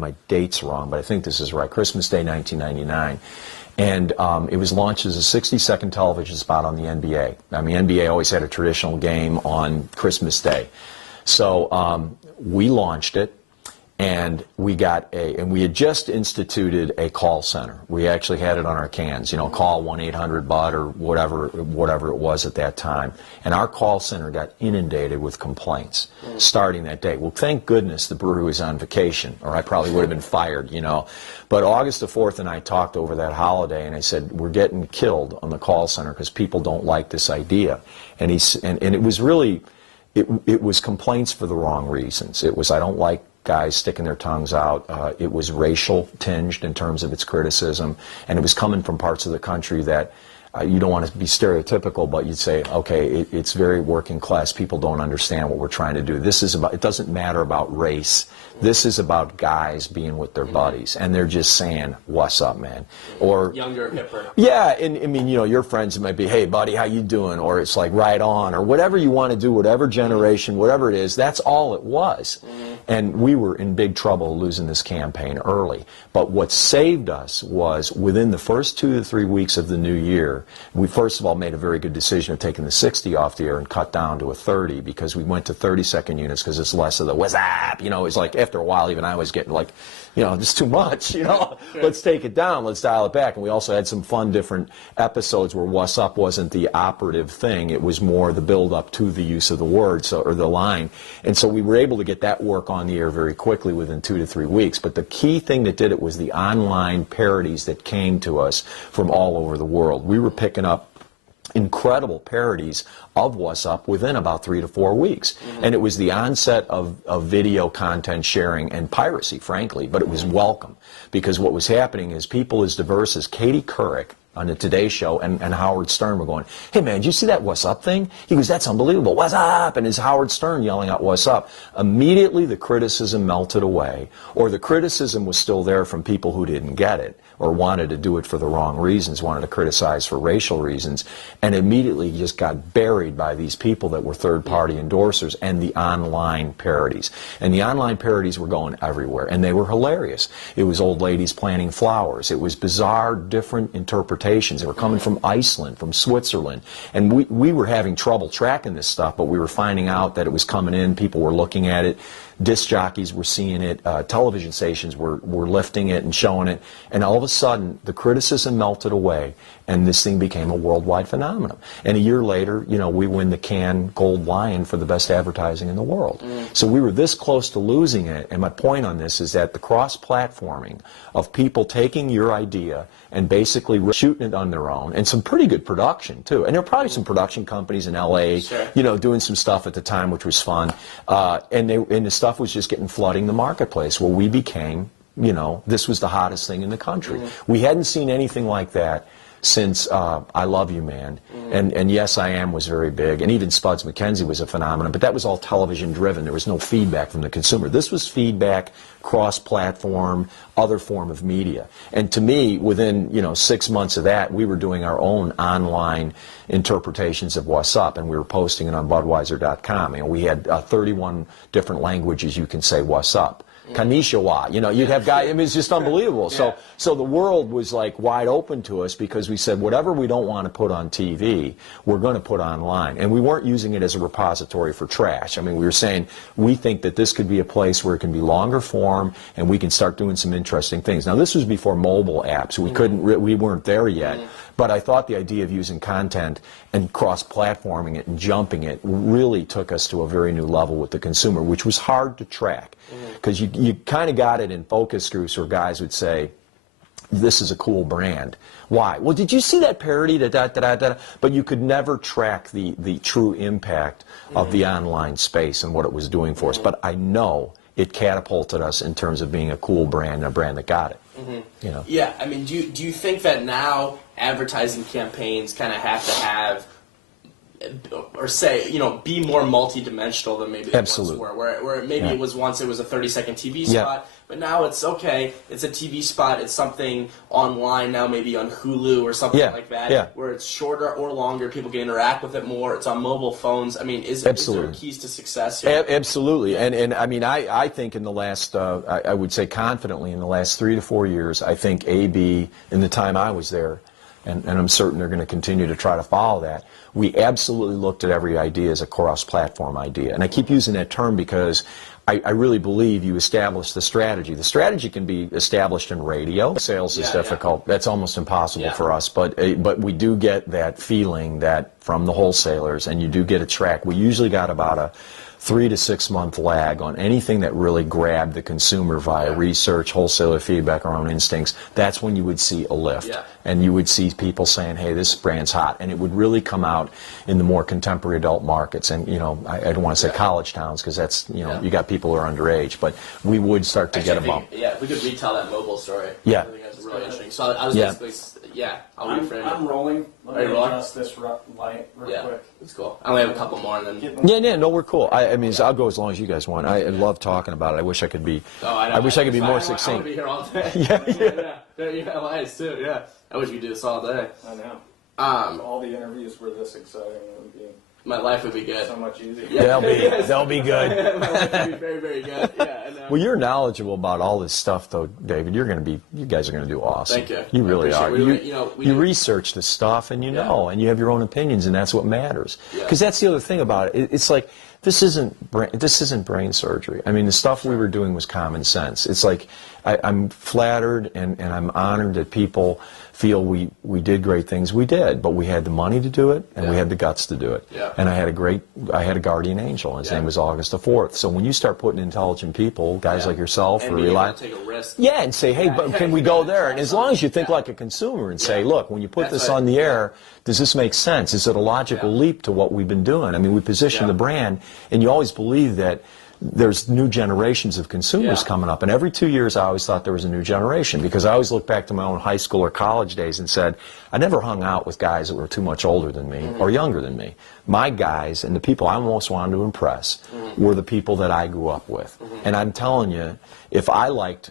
my date's wrong, but I think this is right, Christmas Day 1999. And it was launched as a 60-second television spot on the NBA. I mean, NBA always had a traditional game on Christmas Day. So we launched it, and we had just instituted a call center. We actually had it on our cans, you know, call 1-800-BUD or whatever it was at that time. And our call center got inundated with complaints starting that day. Well, thank goodness the brewery was on vacation, or I probably would have been fired, you know. But August the 4th and I talked over that holiday, and I said, we're getting killed on the call center because people don't like this idea. And it was really, it was complaints for the wrong reasons. It was, I don't like guys sticking their tongues out. It was racial tinged in terms of its criticism, and it was coming from parts of the country that you don't want to be stereotypical, but you'd say, okay, it's very working class. People don't understand what we're trying to do. This is about, it doesn't matter about race. This is about guys being with their buddies, and they're just saying, what's up, man? Or younger, hipper. Yeah, and I mean, you know, your friends, it might be, hey, buddy, how you doing? Or it's like, right on, or whatever you want to do, whatever generation, whatever it is, that's all it was. And we were in big trouble losing this campaign early. But what saved us was within the first 2 to 3 weeks of the new year, we first of all made a very good decision of taking the 60 off the air and cut down to a 30, because we went to 30-second units because it's less of the what's up, you know. It's like after a while even I was getting like, you know, this is too much, you know. Let's take it down, let's dial it back. And we also had some fun different episodes where what's up wasn't the operative thing, it was more the build up to the use of the word, or the line. And so we were able to get that work on the air very quickly within 2 to 3 weeks. But the key thing that did it was the online parodies that came to us from all over the world. We were picking up incredible parodies of What's Up within about 3 to 4 weeks. And it was the onset of video content sharing and piracy, frankly, but it was welcome, because what was happening is people as diverse as Katie Couric on the Today Show and Howard Stern were going, hey man, did you see that What's Up thing? He goes, that's unbelievable, what's up? And it's Howard Stern yelling out what's up. Immediately the criticism melted away, or the criticism was still there from people who didn't get it, or wanted to do it for the wrong reasons, wanted to criticize for racial reasons, and immediately just got buried by these people that were third-party endorsers and the online parodies. And the online parodies were going everywhere, and they were hilarious. It was old ladies planting flowers. It was bizarre, different interpretations. They were coming from Iceland, from Switzerland, and we were having trouble tracking this stuff, but we were finding out that it was coming in, people were looking at it, disc jockeys were seeing it, television stations were lifting it and showing it, and all of a sudden the criticism melted away and this thing became a worldwide phenomenon. And a year later, you know, we win the Cannes Gold Lion for the best advertising in the world. So we were this close to losing it, and my point on this is that the cross-platforming of people taking your idea and basically shooting it on their own, and some pretty good production too. And there were probably some production companies in LA, you know, doing some stuff at the time which was fun, and the stuff was just getting flooding the marketplace. Well, we became, you know, this was the hottest thing in the country. We hadn't seen anything like that since I Love You Man, and Yes I Am was very big, and even Spuds MacKenzie was a phenomenon, but that was all television driven. There was no feedback from the consumer. This was feedback, cross-platform, other form of media. And to me, within, you know, 6 months of that, we were doing our own online interpretations of What's Up, and we were posting it on Budweiser.com. And we had 31 different languages you can say What's Up. Kanishiwa, you know, you'd have guys, I mean, it's just unbelievable. So the world was like wide open to us, because we said whatever we don't want to put on TV, we're going to put online. And we weren't using it as a repository for trash. I mean, we were saying we think that this could be a place where it can be longer form and we can start doing some interesting things. Now, this was before mobile apps. We weren't there yet. But I thought the idea of using content and cross-platforming it and jumping it really took us to a very new level with the consumer, which was hard to track. Because you kind of got it in focus groups where guys would say, this is a cool brand. Why? Well, did you see that parody? But you could never track the true impact of the online space and what it was doing for us. But I know it catapulted us in terms of being a cool brand and a brand that got it. You know? Yeah, I mean, do you think that now advertising campaigns kind of have to have, or say, you know, be more multi-dimensional than maybe they once were, where maybe it was once it was a 30-second TV spot, But now it's okay. It's a TV spot. It's something online now, maybe on Hulu or something like that, where it's shorter or longer. People can interact with it more. It's on mobile phones. I mean, is there keys to success here? Absolutely. And I mean, I think in the last, I would say confidently, in the last 3 to 4 years, I think AB, in the time I was there, and I'm certain they're going to continue to try to follow that, we absolutely looked at every idea as a cross-platform idea. And I keep using that term because I really believe you establish the strategy. The strategy can be established in radio. Sales is difficult. That's almost impossible for us. But we do get that feeling that from the wholesalers, and you do get a track. We usually got about a 3 to 6 month lag on anything that really grabbed the consumer via research, wholesaler feedback, our own instincts. That's when you would see a lift. And you would see people saying, hey, this brand's hot. And it would really come out in the more contemporary adult markets. And, you know, I don't want to say college towns because that's, you know, you got people who are underage. But we would start to get a bump. Yeah, if we could retell that mobile story. Yeah. I think that's really interesting. So I was basically, I'll reframe it. I'm rolling. Let me adjust this light real quick. It's cool. I only have a couple more and then... Yeah, no, we're cool. I mean, I'll go as long as you guys want. I love talking about it. I wish I could be. I wish I could be more succinct. I want to be here all day. Yeah, lies too. Yeah, I wish we could do this all day. I know. If all the interviews were this exciting, it would be. My life would be good. So much easier. Yeah, they'll be good. My life would be very, very good. Yeah. Well, you're knowledgeable about all this stuff, though, David. You guys are going to do awesome. Thank you. You really are. You research the stuff, and you know, and you have your own opinions, and that's what matters. Because that's the other thing about it. It's like this isn't brain surgery. I mean, the stuff we were doing was common sense. It's like I'm flattered and I'm honored that people feel we did great things. We did, but we had the money to do it, and we had the guts to do it. And I had a guardian angel. His name was August the 4th. So when you start putting intelligent people, guys like yourself, and take a risk. And say, hey, but can we go there? And as long as you think like a consumer and say, look, when you put this on the air, does this make sense? Is it a logical leap to what we've been doing? I mean, we position the brand, and you always believe that there's new generations of consumers coming up. And every 2 years, I always thought there was a new generation, because I always look back to my own high school or college days and said, I never hung out with guys that were too much older than me or younger than me. My guys and the people I most wanted to impress were the people that I grew up with. And I'm telling you, if I liked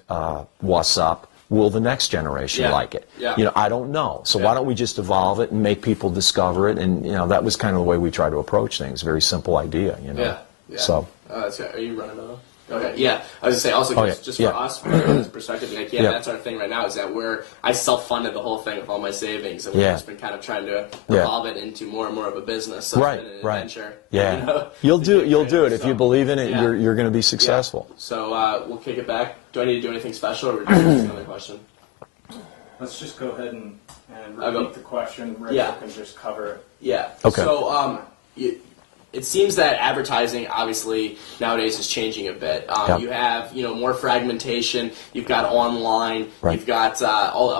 What's Up, will the next generation like it? You know, I don't know. So why don't we just evolve it and make people discover it? And, you know, that was kind of the way we try to approach things. Very simple idea, you know. So. That's good. Are you running over? Okay, yeah. I was going to say, also, just for us, from this perspective, like, that's our thing right now, is that I self-funded the whole thing with all my savings, and we've just been kind of trying to evolve it into more and more of a business. So it's been an adventure. Yeah. You know, You'll do it. If you believe in it, you're going to be successful. So we'll kick it back. Do I need to do anything special, or just another question? Let's just go ahead and repeat the question. Rick can just cover it. Yeah. Okay. So, it seems that advertising, obviously, nowadays is changing a bit. You have, more fragmentation. You've got online. You've got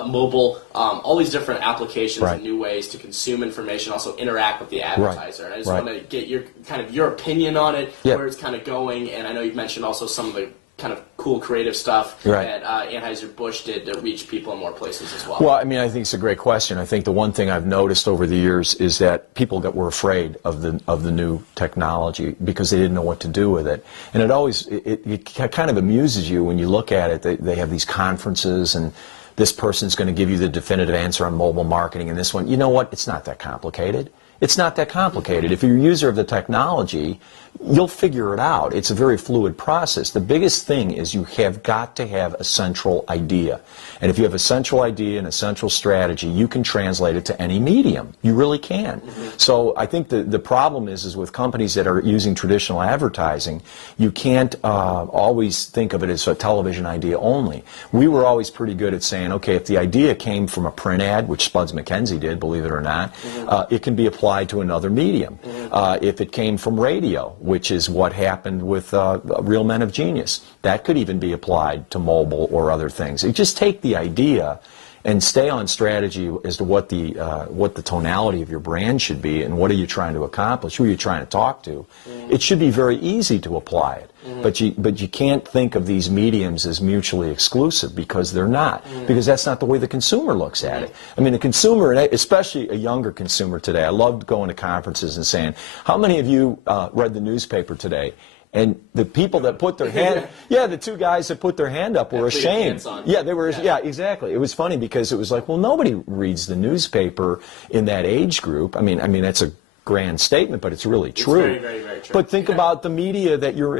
mobile. All these different applications and new ways to consume information, also interact with the advertiser. And I just want to get your opinion on it, where it's kind of going. And I know you've mentioned also some of the kind of cool creative stuff that Anheuser-Busch did to reach people in more places as well. Well, I mean, I think it's a great question. I think the one thing I've noticed over the years is that people were afraid of the new technology because they didn't know what to do with it. And it kind of amuses you when you look at it. They have these conferences, and this person's going to give you the definitive answer on mobile marketing, and this one, you know what? It's not that complicated. It's not that complicated. If you're a user of the technology, you'll figure it out. It's a very fluid process. The biggest thing is you have got to have a central idea. And if you have a central idea and a central strategy, you can translate it to any medium. You really can. So I think the problem is with companies that are using traditional advertising, you can't always think of it as a television idea only. We were always pretty good at saying, okay, if the idea came from a print ad, which Spuds MacKenzie did, believe it or not, it can be applied to another medium. If it came from radio, which is what happened with Real Men of Genius, that could even be applied to mobile or other things. You just take the idea and stay on strategy as to what the tonality of your brand should be and what are you trying to accomplish, who are you trying to talk to. It should be very easy to apply it. But you can't think of these mediums as mutually exclusive, because they're not. Because that's not the way the consumer looks at it. I mean, the consumer, and especially a younger consumer today, I loved going to conferences and saying, how many of you read the newspaper today? And the people that put their hand, yeah, the two guys that put their hand up were ashamed. Yeah, they were, yeah, exactly. It was funny because it was like, well, nobody reads the newspaper in that age group. I mean, that's a grand statement, but it's really true. It's very, very, very true. But think about the media that you're